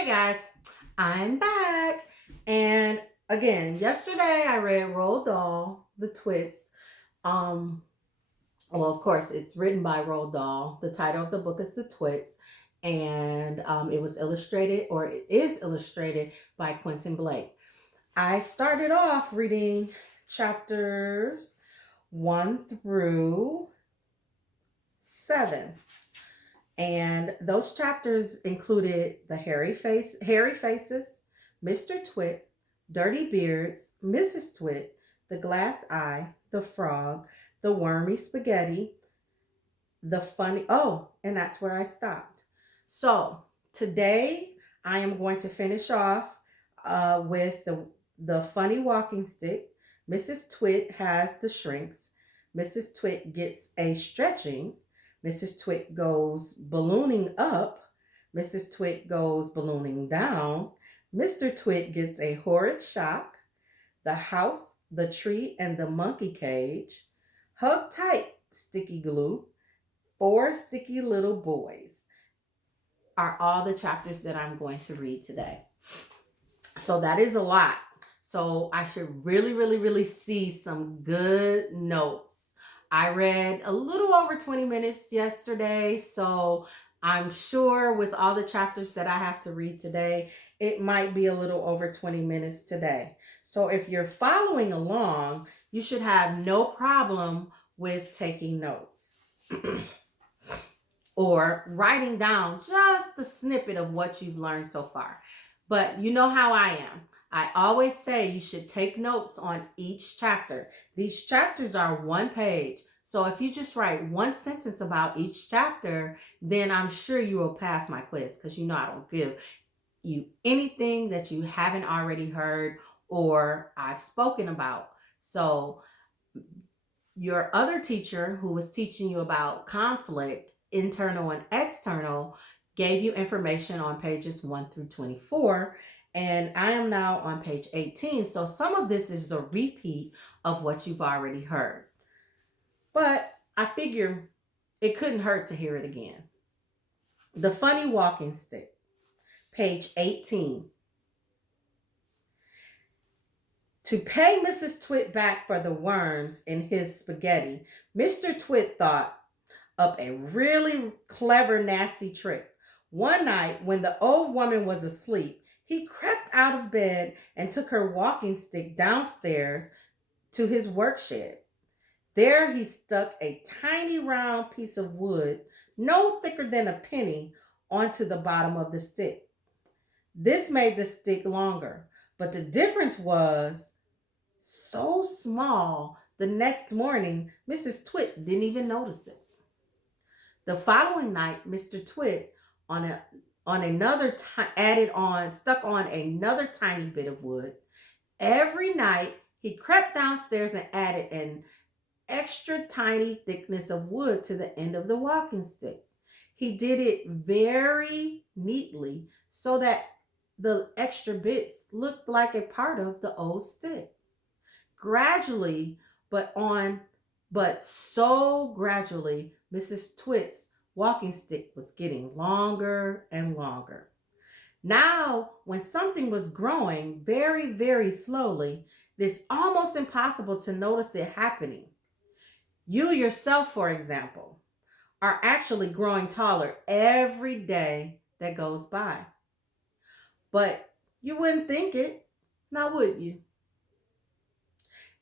Hey guys, I'm back. And again, yesterday I read Roald Dahl, The Twits. Um, well, of course, it's written by Roald Dahl. The title of the book is The Twits, and it was illustrated, or it is illustrated by Quentin Blake. I started off reading chapters 1 through 7. And those chapters included the hairy faces, Mr. Twit, dirty beards, Mrs. Twit, the glass eye, the frog, the wormy spaghetti, the funny. Oh, and that's where I stopped. So today I am going to finish off with the funny walking stick. Mrs. Twit has the shrinks. Mrs. Twit gets a stretching. Mrs. Twit goes ballooning up. Mrs. Twit goes ballooning down. Mr. Twit gets a horrid shock. The house, the tree, and the monkey cage. Hug tight, sticky glue. 4 sticky little boys are all the chapters that I'm going to read today. So that is a lot. So I should really see some good notes. I read a little over 20 minutes yesterday, so I'm sure with all the chapters that I have to read today, it might be a little over 20 minutes today. So if you're following along, you should have no problem with taking notes or writing down just a snippet of what you've learned so far. But you know how I am. I always say you should take notes on each chapter. These chapters are 1 page. So if you just write 1 sentence about each chapter, then I'm sure you will pass my quiz, because you know I don't give you anything that you haven't already heard or I've spoken about. So your other teacher who was teaching you about conflict, internal and external, gave you information on pages 1 through 24. And I am now on page 18. So some of this is a repeat of what you've already heard. But I figure it couldn't hurt to hear it again. The funny walking stick, page 18. To pay Mrs. Twit back for the worms in his spaghetti, Mr. Twit thought up a really clever, nasty trick. One night, when the old woman was asleep, he crept out of bed and took her walking stick downstairs to his work shed. There he stuck a tiny round piece of wood, no thicker than a penny, onto the bottom of the stick. This made the stick longer, but the difference was so small the next morning Mrs. Twit didn't even notice it. The following night, Mr. Twit stuck on another tiny bit of wood. Every night he crept downstairs and added an extra tiny thickness of wood to the end of the walking stick. He did it very neatly so that the extra bits looked like a part of the old stick. Gradually, but so gradually, Mrs. Twit's walking stick was getting longer and longer. Now, when something was growing very slowly, it is almost impossible to notice it happening. You yourself, for example, are actually growing taller every day that goes by. But you wouldn't think it, now would you?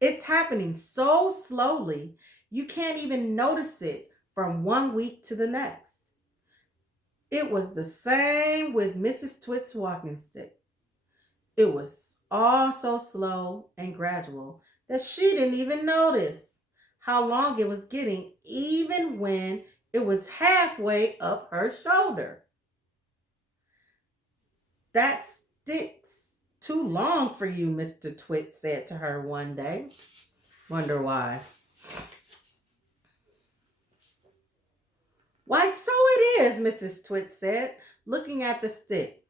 It's happening so slowly, you can't even notice it from 1 week to the next. It was the same with Mrs. Twit's walking stick. It was all so slow and gradual that she didn't even notice how long it was getting, even when it was halfway up her shoulder. That stick's too long for you, Mr. Twit said to her one day. Wonder why. Why, so it is, Mrs. Twit said, looking at the stick.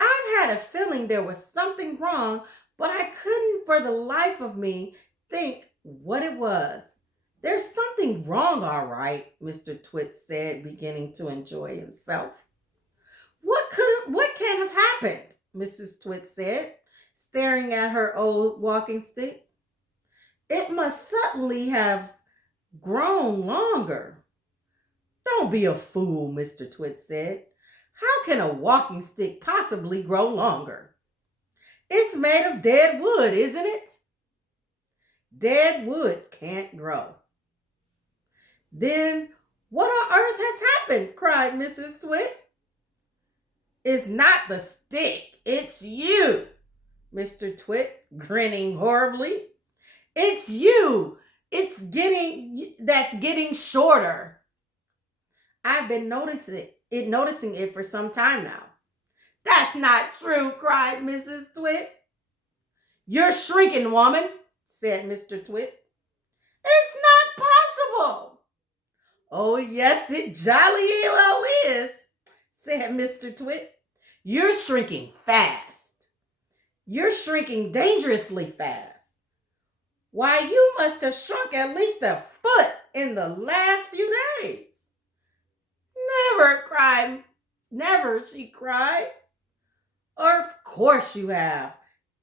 I've had a feeling there was something wrong, but I couldn't for the life of me think what it was. There's something wrong, all right, Mr. Twit said, beginning to enjoy himself. What can have Mrs. Twit said, staring at her old walking stick. It must certainly have grown longer. Don't be a fool, Mr. Twit said. How can a walking stick possibly grow longer? It's made of dead wood, isn't it? Dead wood can't grow. Then what on earth has happened? Cried Mrs. Twit. It's not the stick, it's you, Mr. Twit, grinning horribly. It's you. That's getting shorter. I've been noticing it for some time now. That's not true, cried Mrs. Twit. You're shrinking, woman, said Mr. Twit. It's not possible. Oh, yes, it jolly well is, said Mr. Twit. You're shrinking fast. You're shrinking dangerously fast. Why, you must have shrunk at least a foot in the last few days. Never, she cried. Of course you have.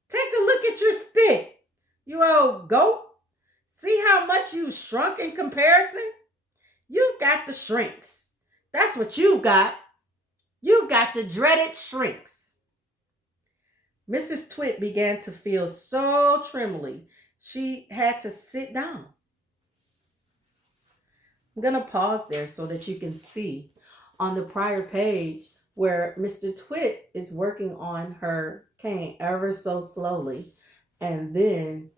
Take a look at your stick, you old goat. See how much you've shrunk in comparison? You've got the shrinks. That's what you've got. You've got the dreaded shrinks. Mrs. Twit began to feel so trembly, she had to sit down. I'm going to pause there so that you can see on the prior page where Mr. Twit is working on her cane ever so slowly. And then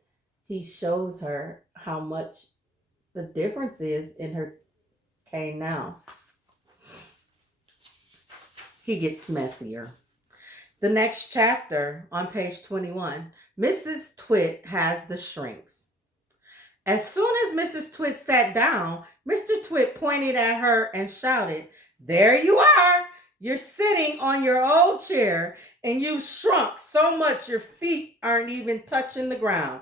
he shows her how much the difference is in her cane now. He gets messier. The next chapter on page 21, Mrs. Twit has the shrinks. As soon as Mrs. Twit sat down, Mr. Twit pointed at her and shouted, "There you are! You're sitting on your old chair and you've shrunk so much your feet aren't even touching the ground."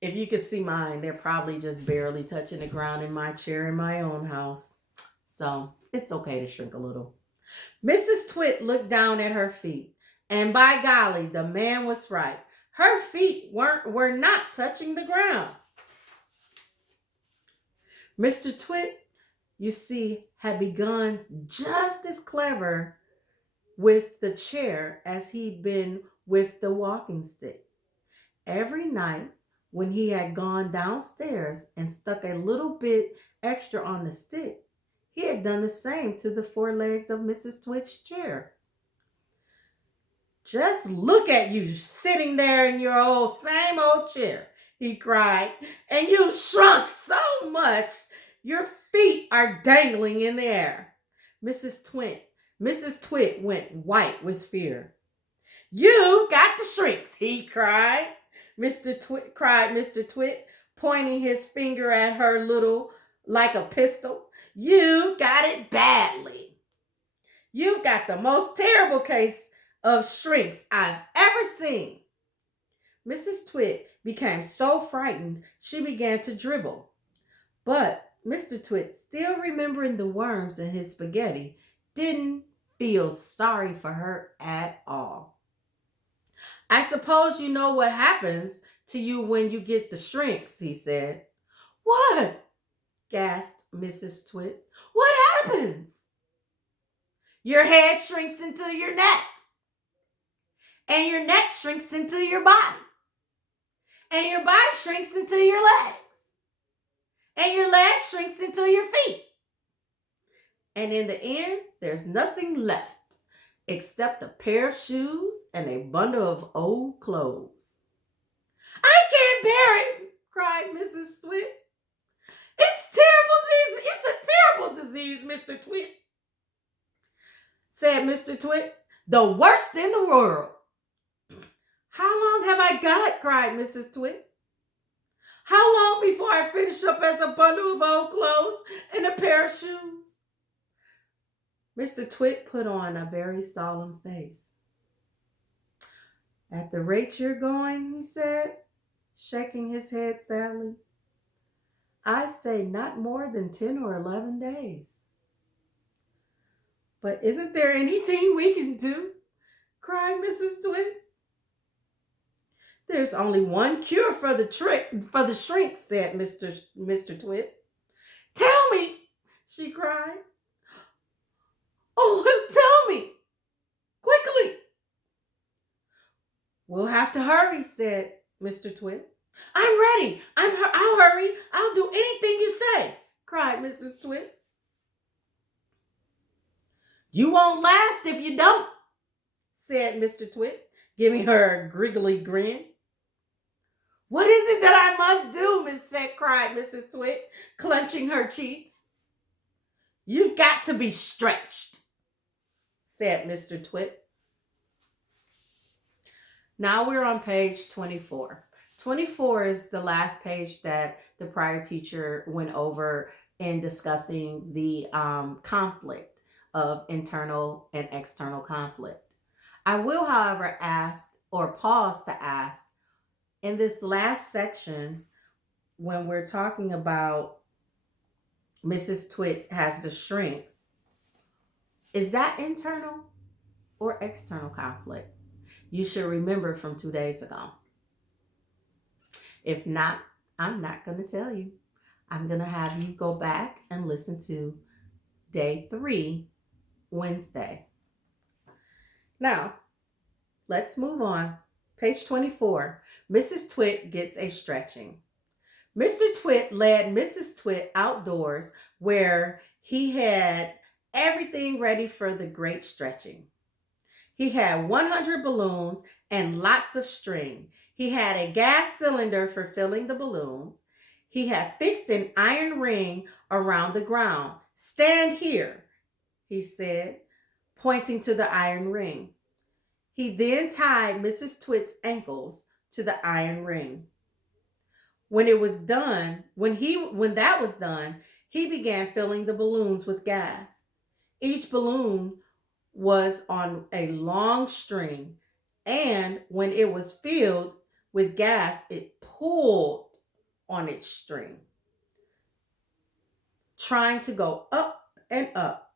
If you could see mine, they're probably just barely touching the ground in my chair in my own house. So it's okay to shrink a little. Mrs. Twit looked down at her feet, and by golly, the man was right. Her feet were not touching the ground. Mr. Twit, you see, had begun just as clever with the chair as he'd been with the walking stick. Every night when he had gone downstairs and stuck a little bit extra on the stick, he had done the same to the four legs of Mrs. Twit's chair. "Just look at you sitting there in your same old chair," he cried, "and you've shrunk so much your feet are dangling in the air." Mrs. Twit went white with fear. "You've got the shrinks," he cried. Mr. Twit, pointing his finger at her little like a pistol. "You got it badly. You've got the most terrible case of shrinks I've ever seen." Mrs. Twit became so frightened she began to dribble. But Mr. Twit, still remembering the worms in his spaghetti, didn't feel sorry for her at all. "I suppose you know what happens to you when you get the shrinks," he said. "What?" gasped Mrs. Twit. "What happens?" "Your head shrinks into your neck. And your neck shrinks into your body. And your body shrinks into your legs. And your legs shrinks into your feet. And in the end, there's nothing left except a pair of shoes and a bundle of old clothes." "I can't bear it," cried Mrs. Twit. It's a terrible disease, Mr. Twit," said Mr. Twit. "The worst in the world." "How long have I got?" cried Mrs. Twit. "How long before I finish up as a bundle of old clothes and a pair of shoes?" Mr. Twit put on a very solemn face. "At the rate you're going," he said, shaking his head sadly, "I say not more than 10 or 11 days. "But isn't there anything we can do?" cried Mrs. Twit. There's only one cure for the shrink, said Mr. Twit. Tell me, she cried. Oh, tell me, quickly. We'll have to hurry, said Mr. Twit. I'm ready. I'll hurry. I'll do anything you say, cried Mrs. Twit. You won't last if you don't, said Mr. Twit, giving her a griggly grin. What is it that I must do, cried Mrs. Twit, clenching her cheeks. You've got to be stretched, said Mr. Twit. Now we're on page 24. 24 is the last page that the prior teacher went over in discussing the conflict of internal and external conflict. I will, however, ask or pause to ask in this last section when we're talking about Mrs. Twit has the shrinks. Is that internal or external conflict? You should remember from 2 days ago. If not, I'm not going to tell you. I'm going to have you go back and listen to day 3, Wednesday. Now, let's move on. Page 24. Mrs. Twit gets a stretching. Mr. Twit led Mrs. Twit outdoors where he had everything ready for the great stretching. He had 100 balloons and lots of string. He had a gas cylinder for filling the balloons. He had fixed an iron ring around the ground. Stand here, he said, pointing to the iron ring. He then tied Mrs. Twit's ankles to the iron ring. When that was done, he began filling the balloons with gas. Each balloon was on a long string, and when it was filled with gas, it pulled on its string, trying to go up and up.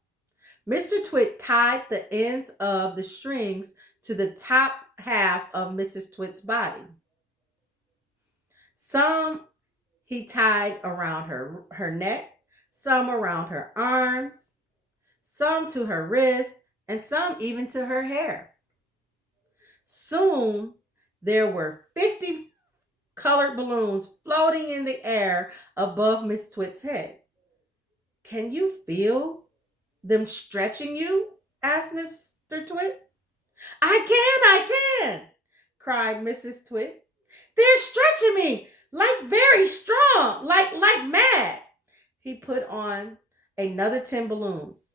Mr. Twit tied the ends of the strings to the top half of Mrs. Twit's body. Some he tied around her neck, some around her arms, some to her wrists, and some even to her hair. Soon, there were 50 colored balloons floating in the air above Miss Twit's head. Can you feel them stretching you? Asked Mr. Twit. I can, cried Mrs. Twit. They're stretching me like very strong, like mad. He put on another 10 balloons.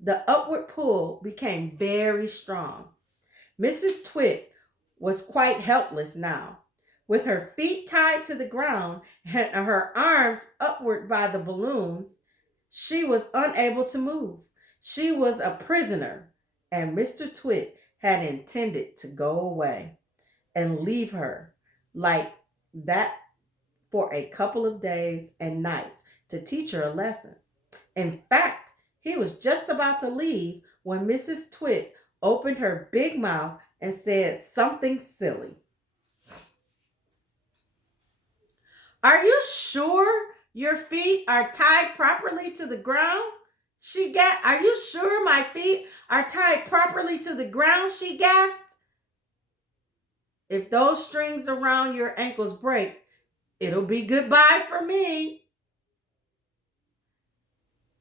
The upward pull became very strong. Mrs. Twit was quite helpless now. With her feet tied to the ground and her arms upward by the balloons, she was unable to move. She was a prisoner, and Mr. Twit had intended to go away and leave her like that for a couple of days and nights to teach her a lesson. In fact, he was just about to leave when Mrs. Twit opened her big mouth and said something silly. Are you sure your feet are tied properly to the ground? Are you sure my feet are tied properly to the ground? She gasped. If those strings around your ankles break, it'll be goodbye for me.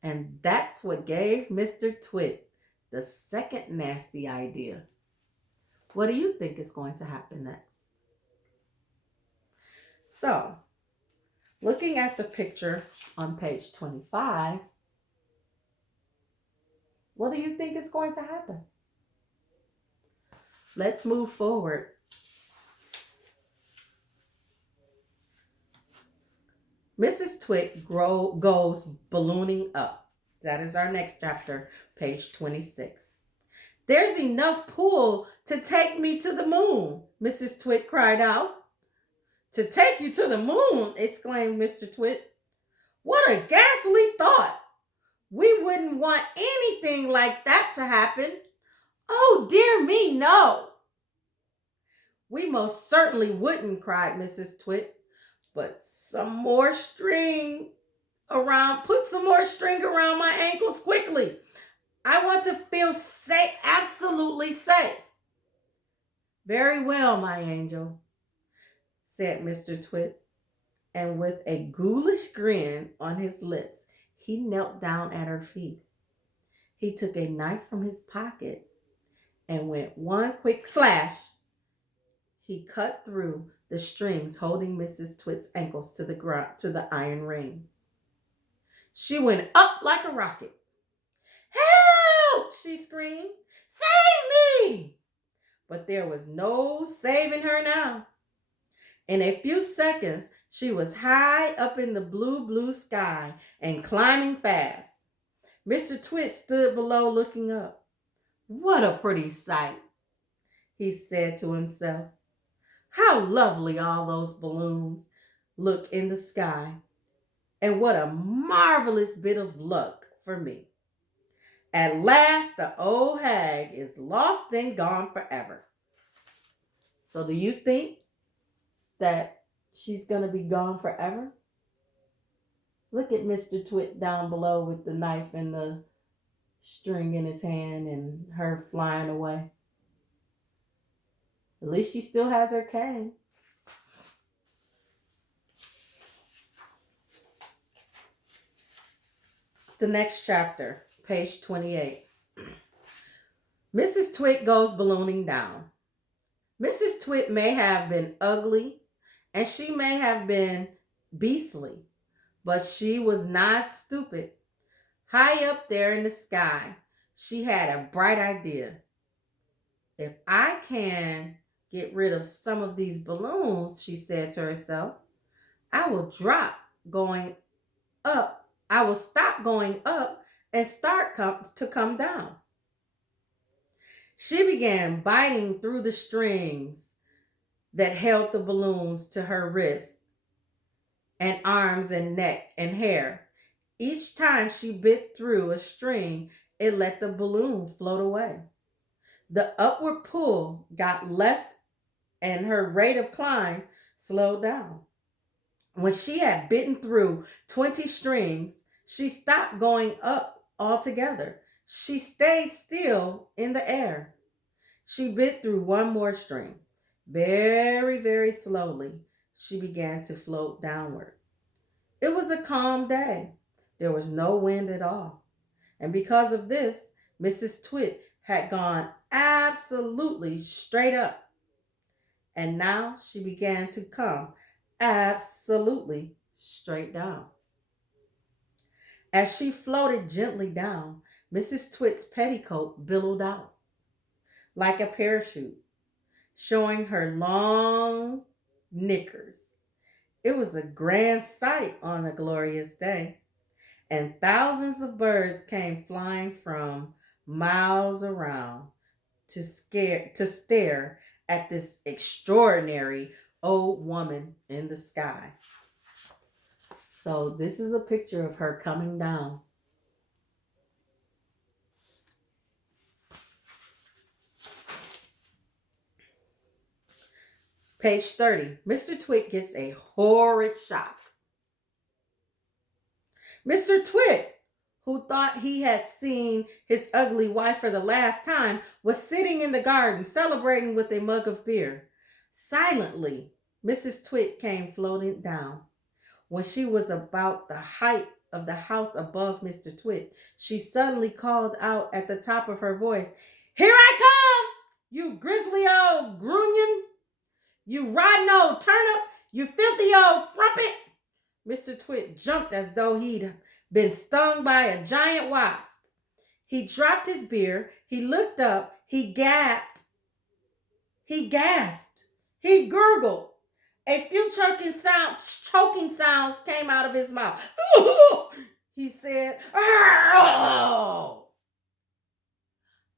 And that's what gave Mr. Twit the second nasty idea. What do you think is going to happen next? So, looking at the picture on page 25, what do you think is going to happen? Let's move forward. Mrs. Twit goes ballooning up. That is our next chapter, page 26. There's enough pull to take me to the moon, Mrs. Twit cried out. To take you to the moon, exclaimed Mr. Twit. What a ghastly thought. We wouldn't want anything like that to happen. Oh, dear me, no. We most certainly wouldn't, cried Mrs. Twit. But some more string put some more string around my ankles quickly. I want to feel safe, absolutely safe. Very well, my angel, said Mr. Twit, and with a ghoulish grin on his lips, he knelt down at her feet. He took a knife from his pocket and with one quick slash, he cut through the strings holding Mrs. Twit's ankles to the iron ring. She went up like a rocket. Help! She screamed. Save me! But there was no saving her now. In a few seconds, she was high up in the blue, blue sky and climbing fast. Mr. Twit stood below looking up. What a pretty sight, he said to himself. How lovely all those balloons look in the sky. And what a marvelous bit of luck for me. At last, the old hag is lost and gone forever. So do you think that she's going to be gone forever? Look at Mr. Twit down below with the knife and the string in his hand and her flying away. At least she still has her cane. The next chapter, page 28. Mrs. Twit goes ballooning down. Mrs. Twit may have been ugly and she may have been beastly, but she was not stupid. High up there in the sky, she had a bright idea. If I can get rid of some of these balloons, she said to herself, I will stop going up and start to come down. She began biting through the strings that held the balloons to her wrists and arms and neck and hair. Each time she bit through a string, it let the balloon float away. The upward pull got less and her rate of climb slowed down. When she had bitten through 20 strings, she stopped going up altogether. She stayed still in the air. She bit through one more string. Very, very slowly, she began to float downward. It was a calm day. There was no wind at all. And because of this, Mrs. Twit had gone absolutely straight up. And now she began to come absolutely straight down. As she floated gently down, Mrs. Twit's petticoat billowed out like a parachute, showing her long knickers. It was a grand sight on a glorious day, and thousands of birds came flying from miles around to stare at this extraordinary old woman in the sky. So this is a picture of her coming down. Page 30. Mr. Twit gets a horrid shock. Mr. Twit, who thought he had seen his ugly wife for the last time, was sitting in the garden celebrating with a mug of beer. Silently, Mrs. Twit came floating down. When she was about the height of the house above Mr. Twit, she suddenly called out at the top of her voice, Here I come, you grizzly old grunion! You rotten old turnip! You filthy old frumpet! Mr. Twit jumped as though he'd been stung by a giant wasp. He dropped his beer. He looked up. He gasped. He gasped. He gurgled. A few choking sounds came out of his mouth. He said, "Oh,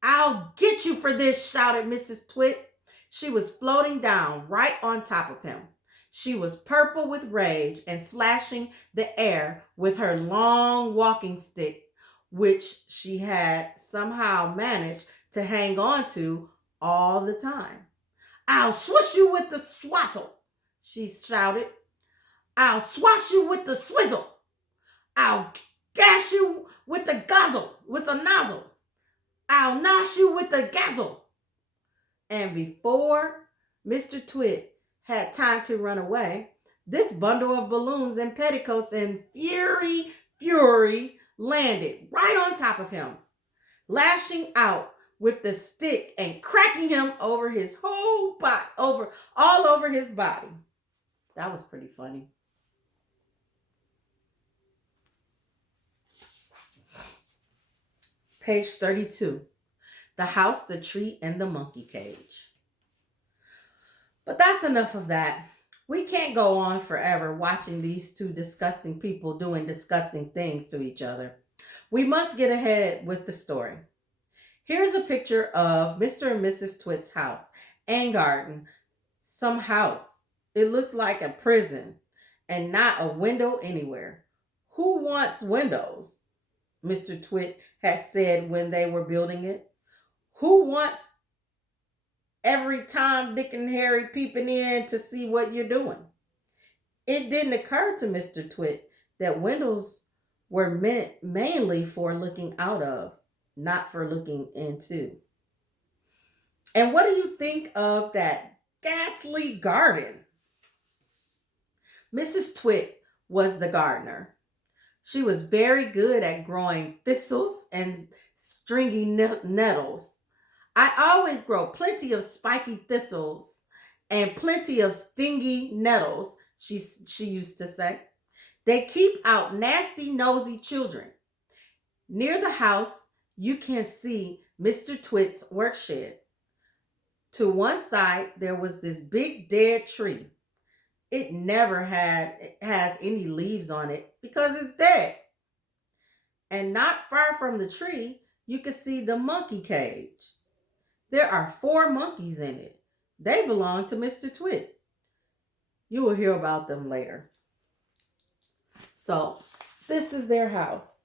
I'll get you for this," shouted Mrs. Twit. She was floating down right on top of him. She was purple with rage and slashing the air with her long walking stick, which she had somehow managed to hang on to all the time. I'll swish you with the swazzle, she shouted. I'll swash you with the swizzle. I'll gash you with the with a nozzle. I'll nosh you with the gazzle. And before Mr. Twit had time to run away, this bundle of balloons and petticoats in fury landed right on top of him, lashing out with the stick and cracking him over his whole body, all over his body. That was pretty funny. Page 32. The House, the Tree, and the Monkey Cage. But that's enough of that. We can't go on forever watching these two disgusting people doing disgusting things to each other. We must get ahead with the story. Here's a picture of Mr. and Mrs. Twit's house and garden. Some house. It looks like a prison and not a window anywhere. Who wants windows? Mr. Twit had said when they were building it. Who wants every Tom, Dick, and Harry peeping in to see what you're doing? It didn't occur to Mr. Twit that windows were meant mainly for looking out of, not for looking into. And what do you think of that ghastly garden? Mrs. Twit was the gardener. She was very good at growing thistles and stringy nettles. I always grow plenty of spiky thistles and plenty of stingy nettles, she used to say. They keep out nasty, nosy children. Near the house, you can see Mr. Twit's work shed. To one side, there was this big dead tree. It never has any leaves on it because it's dead. And not far from the tree, you can see the monkey cage. There are 4 monkeys in it. They belong to Mr. Twit. You will hear about them later. So, this is their house.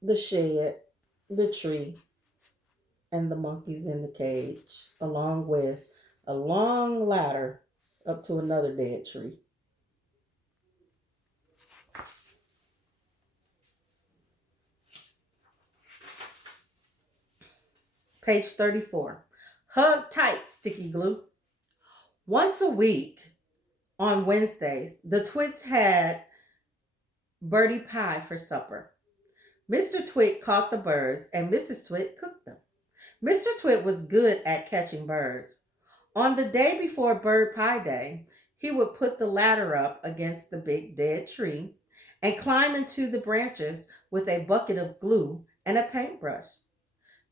The shed, the tree, and the monkeys in the cage, along with a long ladder up to another dead tree. Page 34. Hug tight, sticky glue. Once a week on Wednesdays, the Twits had birdie pie for supper. Mr. Twit caught the birds and Mrs. Twit cooked them. Mr. Twit was good at catching birds. On the day before Bird Pie Day, he would put the ladder up against the big dead tree and climb into the branches with a bucket of glue and a paintbrush.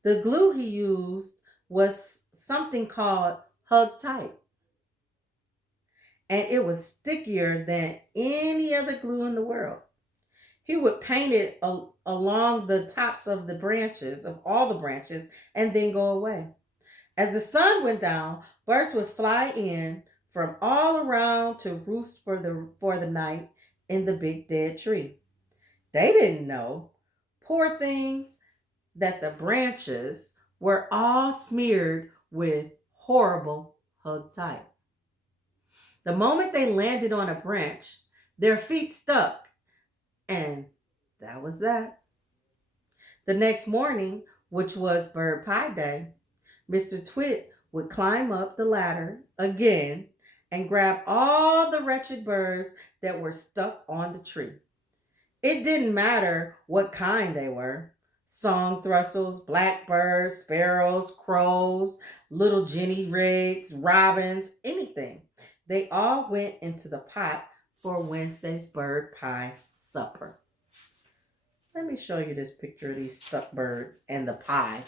The glue he used was something called Hug Tight, and it was stickier than any other glue in the world. He would paint it along the tops of the branches, of all the branches, and then go away. As the sun went down, birds would fly in from all around to roost for the night in the big dead tree. They didn't know, poor things, that the branches were all smeared with horrible Hug Tight. The moment they landed on a branch, their feet stuck, and that was that. The next morning, which was Bird Pie Day, Mr. Twit would climb up the ladder again and grab all the wretched birds that were stuck on the tree. It didn't matter what kind they were. Song thrustles, blackbirds, sparrows, crows, little jenny rigs, robins, anything. They all went into the pot for Wednesday's bird pie supper. Let me show you this picture of these stuck birds and the pie.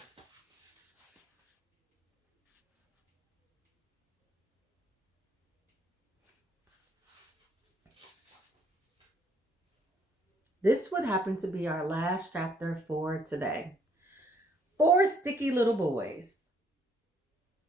This would happen to be our last chapter for today. 4 sticky little boys.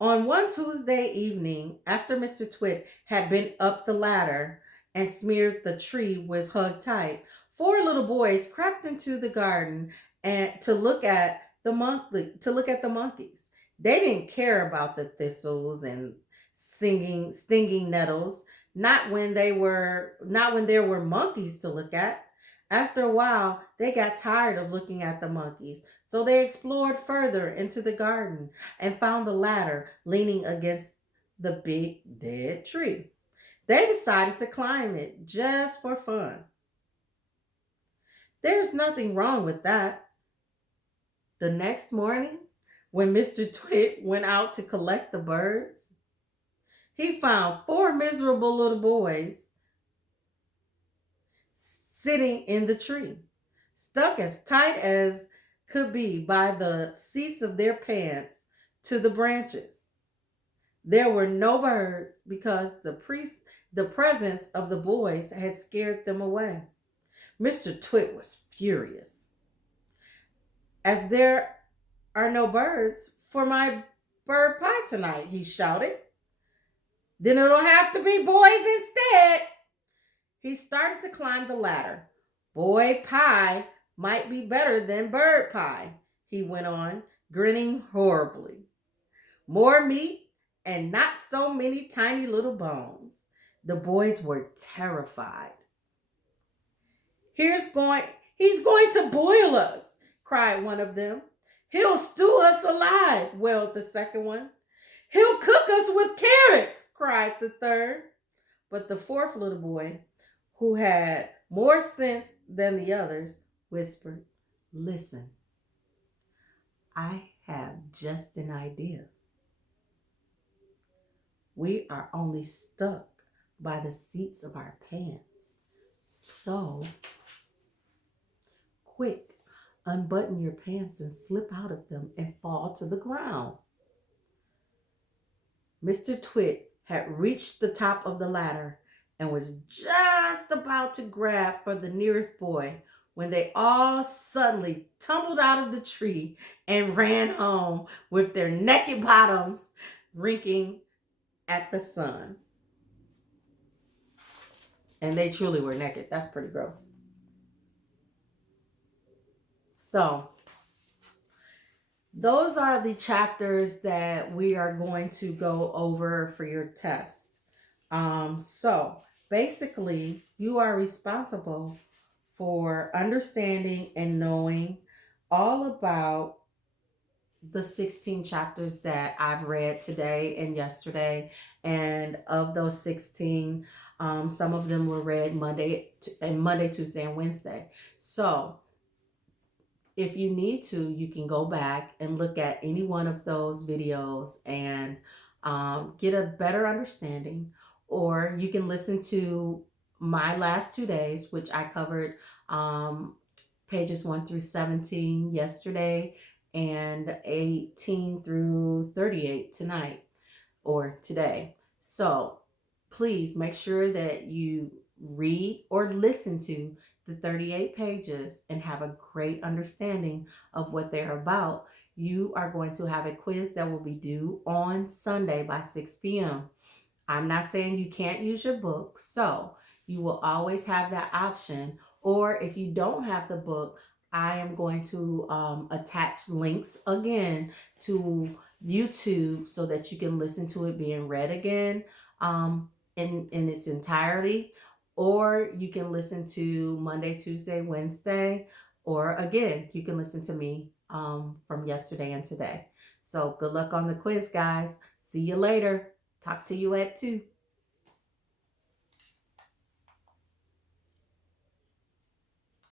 On one Tuesday evening, after Mr. Twit had been up the ladder and smeared the tree with Hug Tight, 4 little boys crept into the garden and to look at the monkeys. They didn't care about the thistles and stinging nettles, not when there were monkeys to look at. After a while, they got tired of looking at the monkeys, so they explored further into the garden and found the ladder leaning against the big dead tree. They decided to climb it just for fun. There's nothing wrong with that. The next morning, when Mr. Twit went out to collect the birds, he found four miserable little boys sitting in the tree, stuck as tight as could be by the seats of their pants to the branches. There were no birds because the presence of the boys had scared them away. Mr. Twit was furious. As there are no birds for my bird pie tonight, he shouted. Then it'll have to be boys instead. He started to climb the ladder. Boy pie might be better than bird pie, he went on, grinning horribly. More meat and not so many tiny little bones. The boys were terrified. Here's going He's going to boil us, cried one of them. He'll stew us alive, wailed the second one. He'll cook us with carrots, cried the third. But the fourth little boy, who had more sense than the others, whispered, Listen, I have just an idea. We are only stuck by the seats of our pants. So, quick, unbutton your pants and slip out of them and fall to the ground. Mr. Twit had reached the top of the ladder and was just about to grab for the nearest boy when they all suddenly tumbled out of the tree and ran home with their naked bottoms wrinking at the sun. And they truly were naked. That's pretty gross. So, those are the chapters that we are going to go over for your test. So, basically, you are responsible for understanding and knowing all about the 16 chapters that I've read today and yesterday. And of those 16, some of them were read Monday, Tuesday, and Wednesday. So if you need to, you can go back and look at any one of those videos and get a better understanding. Or you can listen to my last 2 days, which I covered pages 1 through 17 yesterday and 18 through 38 tonight or today. So please make sure that you read or listen to the 38 pages and have a great understanding of what they're about. You are going to have a quiz that will be due on Sunday by 6 p.m. I'm not saying you can't use your book, so you will always have that option. Or if you don't have the book, I am going to attach links again to YouTube so that you can listen to it being read again in its entirety. Or you can listen to Monday, Tuesday, Wednesday, or again, you can listen to me from yesterday and today. So good luck on the quiz, guys. See you later. Talk to you at 2.